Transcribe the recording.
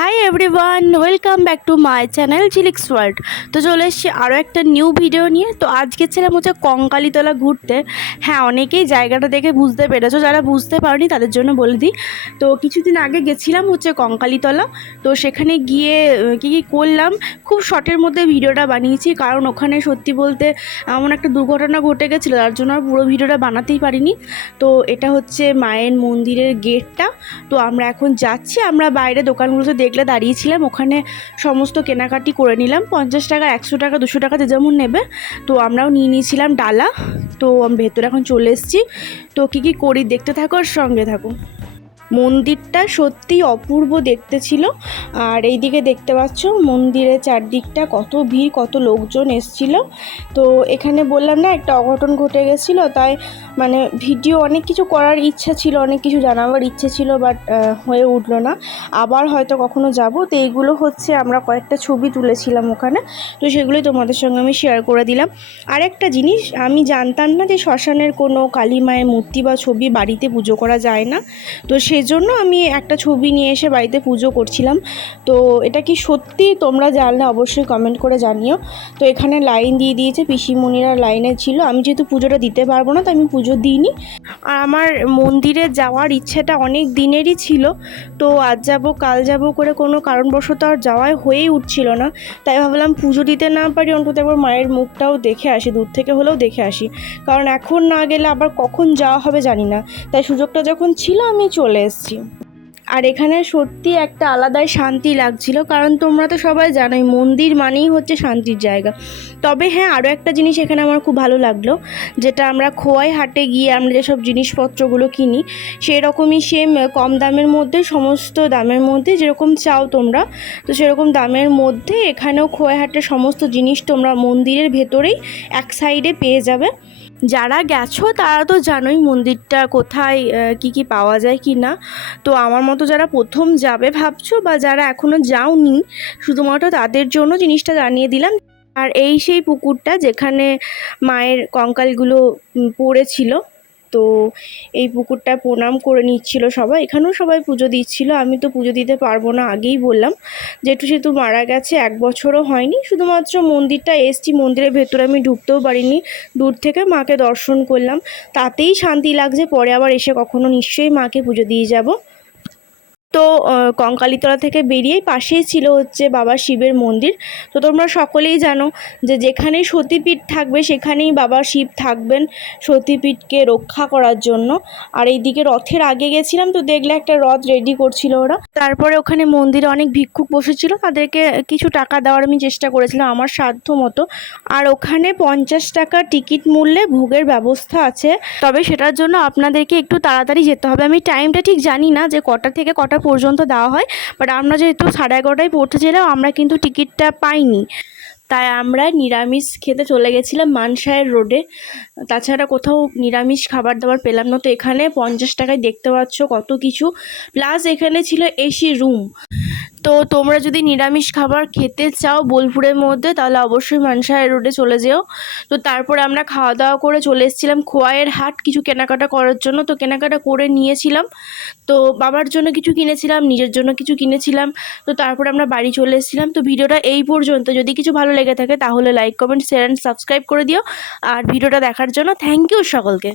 High everyone, welcome back to my channel Jhiliks world. তো চলে এসেছি আরও একটা নিউ ভিডিও নিয়ে। তো আজকে ছিলাম হচ্ছে কঙ্কালীতলা ঘুরতে। হ্যাঁ, অনেকেই জায়গাটা দেখে বুঝতে পেরেছো, যারা বুঝতে পারোনি তাদের জন্য বলে দিই। তো কিছুদিন আগে গেছিলাম হচ্ছে কঙ্কালীতলা। তো সেখানে গিয়ে কী কী করলাম খুব শর্টের মধ্যে ভিডিওটা বানিয়েছি, কারণ ওখানে সত্যি বলতে এমন একটা দুর্ঘটনা ঘটে গেছিলো, তার জন্য আর পুরো ভিডিওটা বানাতেই পারিনি। তো এটা হচ্ছে মায়ের মন্দিরের গেটটা। তো আমরা এখন যাচ্ছি, আমরা বাইরে দোকানগুলোতে দেখলে দাঁড়িয়েছিলাম, ওখানে সমস্ত কেনাকাটি করে নিলাম। 50 টাকা, 100 টাকা, 200 টাকা যে যেমন নেবে। তো আমরাও নিয়ে নিয়েছিলাম ডালা। তো আমি ভেতরে এখন চলে এসেছি। তো কী কী করি দেখতে থাকো আর সঙ্গে থাকো। মন্দিরটা সত্যিই অপূর্ব দেখতে ছিল। আর এইদিকে দেখতে পাচ্ছ মন্দিরের চারদিকটা কত ভিড়, কত লোকজন এসছিল। তো এখানে বললাম না একটা অঘটন ঘটে গেছিলো, তাই মানে ভিডিও অনেক কিছু করার ইচ্ছা ছিল, অনেক কিছু জানাবার ইচ্ছে ছিল, বাট হয়ে উঠলো না। আবার হয়তো কখনো যাব। তো এইগুলো হচ্ছে আমরা কয়েকটা ছবি তুলেছিলাম ওখানে, তো সেগুলোই তোমাদের সঙ্গে আমি শেয়ার করে দিলাম। আর একটা জিনিস আমি জানতাম না যে শ্মশানের কোনো কালী মায়ের মূর্তি বা ছবি বাড়িতে পুজো করা যায় না। তো সেজন্য আমি একটা ছবি নিয়ে এসে বাড়িতে পুজো করছিলাম। তো এটা কি সত্যি, তোমরা জানলে অবশ্যই কমেন্ট করে জানিও। তো এখানে লাইন দিয়ে দিয়েছে, পিসিমণিরা লাইনে ছিল। আমি যেহেতু পুজোটা দিতে পারবো না, তো আমি পুজো দিইনি। আর আমার মন্দিরে যাওয়ার ইচ্ছেটা অনেক দিনেরই ছিল। তো আজ যাব কাল যাব করে কোনো কারণবশত আর যাওয়াই হয়েই উঠছিল না। তাই ভাবলাম পুজো দিতে না পারি, অন্তত একবার মায়ের মুখটাও দেখে আসি, দূর থেকে হলেও দেখে আসি। কারণ এখন না গেলে আবার কখন যাওয়া হবে জানি না। তাই সুযোগটা যখন ছিল আমি চলে এসেছি। আর এখানে সত্যি একটা আলাদাই শান্তি লাগছিল, কারণ তোমরা তো সবাই জানোই মন্দির মানেই হচ্ছে শান্তির জায়গা। তবে হ্যাঁ, আরও একটা জিনিস এখানে আমার খুব ভালো লাগলো, যেটা আমরা খোয়াই হাটে গিয়ে আমরা যেসব জিনিসপত্রগুলো কিনি সেই রকমই সেম কম দামের মধ্যে, সমস্ত দামের মধ্যে যেরকম চাও তোমরা, তো সেরকম দামের মধ্যে এখানেও খোয়াই হাটের সমস্ত জিনিস তোমরা মন্দিরের ভেতরেই এক সাইডে পেয়ে যাবে। যারা গেছো তারা তো জানোই মন্দিরটা কোথায়, কি কি পাওয়া যায় কি না। তো আমার মতো যারা প্রথম যাবে ভাবছো বা যারা এখনও যাওনি, শুধুমাত্র তাদের জন্য জিনিসটা জানিয়ে দিলাম। আর এই সেই পুকুরটা যেখানে মায়ের কঙ্কালগুলো পড়েছিল। তো এই পুকুরটা প্রণাম করে নিচ্ছিল সবাই, এখানেও সবাই পুজো দিচ্ছিল। আমি তো পুজো দিতে পারবো না, আগেই বললাম। যেহেতু সেহেতু মারা গেছে, 1 বছরও হয়নি, শুধুমাত্র মন্দিরটা এসছি, মন্দিরের ভেতরে আমি ঢুকতেও পারিনি, দূর থেকে মাকে দর্শন করলাম, তাতেই শান্তি লাগছে। পরে আবার এসে কখনো নিশ্চয়ই মাকে পুজো দিয়ে যাব। তো কঙ্কালীতলা থেকে বেরিয়েই পাশেই ছিল হচ্ছে বাবা শিবের মন্দির। তো তোমরা সকলেই জানো যে যেখানেই সতীপীঠ থাকবে সেখানেই বাবা শিব থাকবেন সতীপীঠকে রক্ষা করার জন্য। আর এইদিকে রথের আগে গেছিলাম, তো দেখলে একটা রথ রেডি করছিল ওরা। তারপরে ওখানে মন্দিরে অনেক ভিক্ষুক বসেছিল, তাদেরকে কিছু টাকা দেওয়ার আমি চেষ্টা করেছিলাম আমার সাধ্য মতো। আর ওখানে 50 টাকা টিকিট মূল্যে ভোগের ব্যবস্থা আছে, তবে সেটার জন্য আপনাদেরকে একটু তাড়াতাড়ি যেতে হবে। আমি টাইমটা ঠিক জানি না যে কটা থেকে কটা পর্যন্ত দেওয়া হয়, বাট আমরা যেহেতু 11:30টায় পৌঁছেছিলাম, আমরা কিন্তু টিকিটটা পাইনি। তাই আমরা নিরামিষ খেতে চলে গেছিলাম মানসাহের রোডে। তাছাড়া কোথাও নিরামিষ খাবার দাবার পেলাম না। তো এখানে 50 টাকায় দেখতে পাচ্ছ কত কিছু, প্লাস এখানে ছিল এসি রুম। তো তোমরা যদি নিরামিষ খাবার খেতে চাও বোলপুরের মধ্যে, তাহলে অবশ্যই মানসাহের রোডে চলে যেও। তো তারপরে আমরা খাওয়া দাওয়া করে চলে এসেছিলাম খোয়াইয়ের হাট কিছু কেনাকাটা করার জন্য। তো কেনাকাটা করে নিয়েছিলাম, তো বাবার জন্য কিছু কিনেছিলাম, নিজের জন্য কিছু কিনেছিলাম। তো তারপরে আমরা বাড়ি চলে এসেছিলাম। তো ভিডিওটা এই পর্যন্ত। যদি কিছু ভালো লেগে থাকে তাহলে like, comment, share and subscribe করে দিও। আর ভিডিওটা দেখার জন্য থ্যাংক ইউ সকলকে।